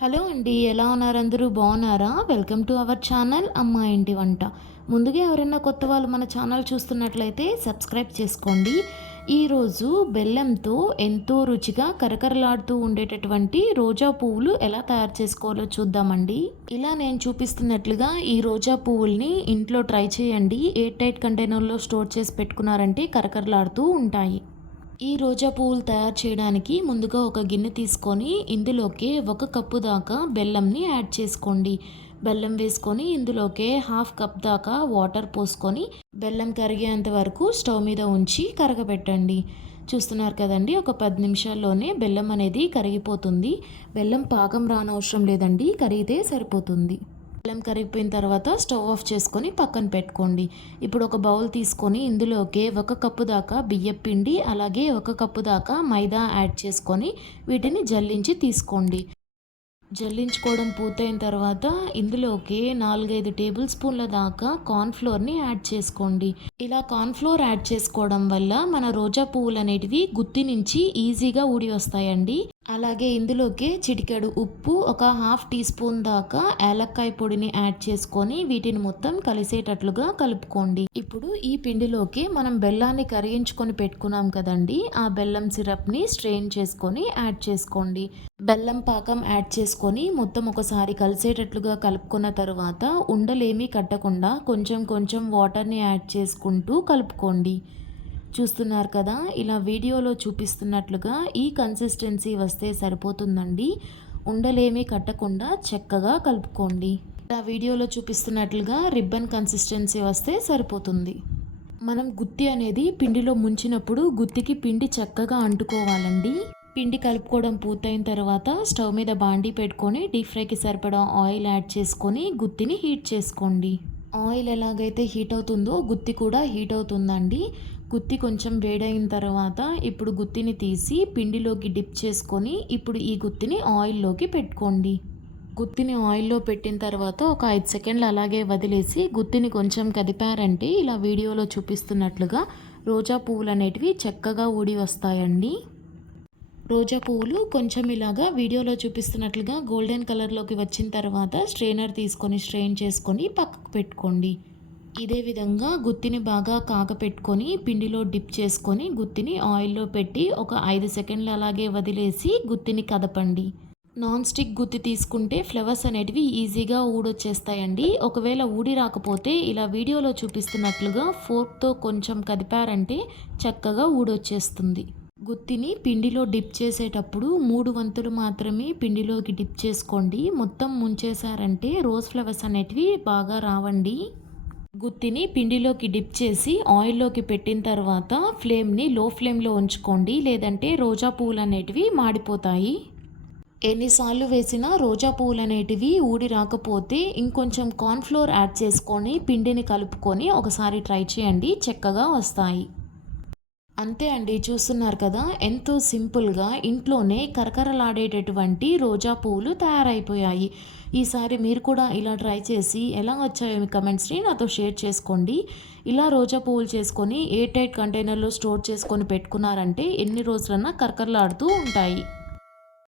Hello అండి ఎలా ఉన్నారు అందరూ? బాగున్నారా? వెల్కమ్ టు అవర్ ఛానల్ అమ్మ ఇంటి వంట. ముందుగా ఎవరైనా కొత్త వాళ్ళు మన ఛానల్ చూస్తున్నట్లయితే సబ్స్క్రైబ్ చేసుకోండి. ఈరోజు బెల్లంతో ఎంతో రుచిగా కరకరలాడుతూ ఉండేటటువంటి రోజా పువ్వులు ఎలా తయారు చేసుకోవాలో చూద్దామండి. ఇలా నేను చూపిస్తున్నట్లుగా ఈ రోజా పువ్వుల్ని ఇంట్లో ట్రై చేయండి. ఎయిర్ టైట్ కంటైనర్లో స్టోర్ చేసి పెట్టుకున్నారంటే కరకరలాడుతూ ఉంటాయి. ఈ రోజా పువ్వులు తయారు చేయడానికి ముందుగా ఒక గిన్నె తీసుకొని ఇందులోకి ఒక కప్పు దాకా బెల్లంని యాడ్ చేసుకోండి. బెల్లం వేసుకొని ఇందులోకే హాఫ్ కప్ దాకా వాటర్ పోసుకొని బెల్లం కరిగేంత వరకు స్టవ్ మీద ఉంచి కరగబెట్టండి చూస్తున్నారు కదండి ఒక పది నిమిషాల్లోనే బెల్లం అనేది కరిగిపోతుంది. బెల్లం పాకం రానవసరం లేదండి కరిగితే సరిపోతుంది. బెల్లం కరిగిపోయిన తర్వాత స్టవ్ ఆఫ్ చేసుకొని పక్కన పెట్టుకోండి. ఇప్పుడు ఒక బౌల్ తీసుకొని ఇందులోకి ఒక కప్పు దాకా బియ్యం పిండి అలాగే ఒక కప్పు దాకా మైదా యాడ్ చేసుకొని వీటిని జల్లించి తీసుకోండి. జల్లించుకోవడం పూర్తయిన తర్వాత ఇందులోకి నాలుగైదు టేబుల్ స్పూన్ల దాకా కార్న్ఫ్లోర్ని యాడ్ చేసుకోండి. ఇలా కార్న్ఫ్లోర్ యాడ్ చేసుకోవడం వల్ల మన రోజా పువ్వులు అనేటివి గుత్తి నుంచి ఈజీగా ఊడి వస్తాయండి. అలాగే ఇందులోకి చిటికెడు ఉప్పు ఒక హాఫ్ టీ స్పూన్ దాకా ఏలక్కాయ పొడిని యాడ్ చేసుకొని వీటిని మొత్తం కలిసేటట్లుగా కలుపుకోండి. ఇప్పుడు ఈ పిండిలోకి మనం బెల్లాన్ని కరిగించుకొని పెట్టుకున్నాం కదండి ఆ బెల్లం సిరప్ని స్ట్రెయిన్ చేసుకొని యాడ్ చేసుకోండి. బెల్లం పాకం యాడ్ చేసుకొని మొత్తం ఒకసారి కలిసేటట్లుగా కలుపుకున్న తర్వాత ఉండలేమీ కట్టకుండా కొంచెం కొంచెం వాటర్ని యాడ్ చేసుకుంటూ కలుపుకోండి. చూస్తున్నారు కదా ఇలా వీడియోలో చూపిస్తున్నట్లుగా ఈ కన్సిస్టెన్సీ వస్తే సరిపోతుందండి. ఉండలేమీ కట్టకుండా చక్కగా కలుపుకోండి. ఇలా వీడియోలో చూపిస్తున్నట్లుగా రిబ్బన్ కన్సిస్టెన్సీ వస్తే సరిపోతుంది. మనం గుత్తి అనేది పిండిలో ముంచినప్పుడు గుత్తికి పిండి చక్కగా అంటుకోవాలండి. పిండి కలుపుకోవడం పూర్తయిన తర్వాత స్టవ్ మీద బాండీ పెట్టుకొని డీప్ ఫ్రైకి సరిపడా ఆయిల్ యాడ్ చేసుకొని గుత్తిని హీట్ చేసుకోండి. ఆయిల్ ఎలాగైతే హీట్ అవుతుందో గుత్తి కూడా హీట్ అవుతుందండి. గుత్తి కొంచెం వేడైన తర్వాత ఇప్పుడు గుత్తిని తీసి పిండిలోకి డిప్ చేసుకొని ఇప్పుడు ఈ గుత్తిని ఆయిల్లోకి పెట్టుకోండి. గుత్తిని ఆయిల్లో పెట్టిన తర్వాత ఒక ఐదు సెకండ్లు అలాగే వదిలేసి గుత్తిని కొంచెం కదిపారంటే ఇలా వీడియోలో చూపిస్తున్నట్లుగా రోజా పువ్వులు అనేటివి చక్కగా ఊడి వస్తాయండి. రోజా పువ్వులు కొంచెం ఇలాగా వీడియోలో చూపిస్తున్నట్లుగా గోల్డెన్ కలర్లోకి వచ్చిన తర్వాత స్ట్రెయినర్ తీసుకొని స్ట్రెయిన్ చేసుకొని పక్కకు పెట్టుకోండి. ఇదే విధంగా గుత్తిని బాగా కాగపెట్టుకొని పిండిలో డిప్ చేసుకొని గుత్తిని ఆయిల్లో పెట్టి ఒక ఐదు సెకండ్లు అలాగే వదిలేసి గుత్తిని కదపండి. నాన్ స్టిక్ గుత్తి తీసుకుంటే ఫ్లవర్స్ అనేటివి ఈజీగా ఊడొచ్చేస్తాయండి. ఒకవేళ ఊడి రాకపోతే ఇలా వీడియోలో చూపిస్తున్నట్లుగా ఫోర్క్తో కొంచెం కదిపారంటే చక్కగా ఊడొచ్చేస్తుంది. గుత్తిని పిండిలో డిప్ చేసేటప్పుడు మూడు వంతులు మాత్రమే పిండిలోకి డిప్ చేసుకోండి. మొత్తం ముంచేశారంటే రోజ్ ఫ్లవర్స్ అనేటివి బాగా రావండి. గుత్తిని పిండిలోకి డిప్ చేసి ఆయిల్లోకి పెట్టిన తర్వాత ఫ్లేమ్ని లో ఫ్లేమ్లో ఉంచుకోండి లేదంటే రోజా పువ్వులు అనేటివి మాడిపోతాయి. ఎన్నిసార్లు వేసినా రోజా పువ్వులు అనేటివి ఊడి రాకపోతే ఇంకొంచెం కార్న్ఫ్లోర్ యాడ్ చేసుకొని పిండిని కలుపుకొని ఒకసారి ట్రై చేయండి చక్కగా వస్తాయి. అంతే అండి చూస్తున్నారు కదా? ఎంతో సింపుల్గా ఇంట్లోనే కరకరలాడేటటువంటి రోజా పువ్వులు తయారైపోయాయి. ఈసారి మీరు కూడా ఇలా ట్రై చేసి ఎలా వచ్చాయో మీ కమెంట్స్ని నాతో షేర్ చేసుకోండి. ఇలా రోజా పువ్వులు చేసుకొని ఎయిర్ టైట్ కంటైనర్లో స్టోర్ చేసుకొని పెట్టుకున్నారంటే ఎన్ని రోజులన్నా కరకరలాడుతూ ఉంటాయి.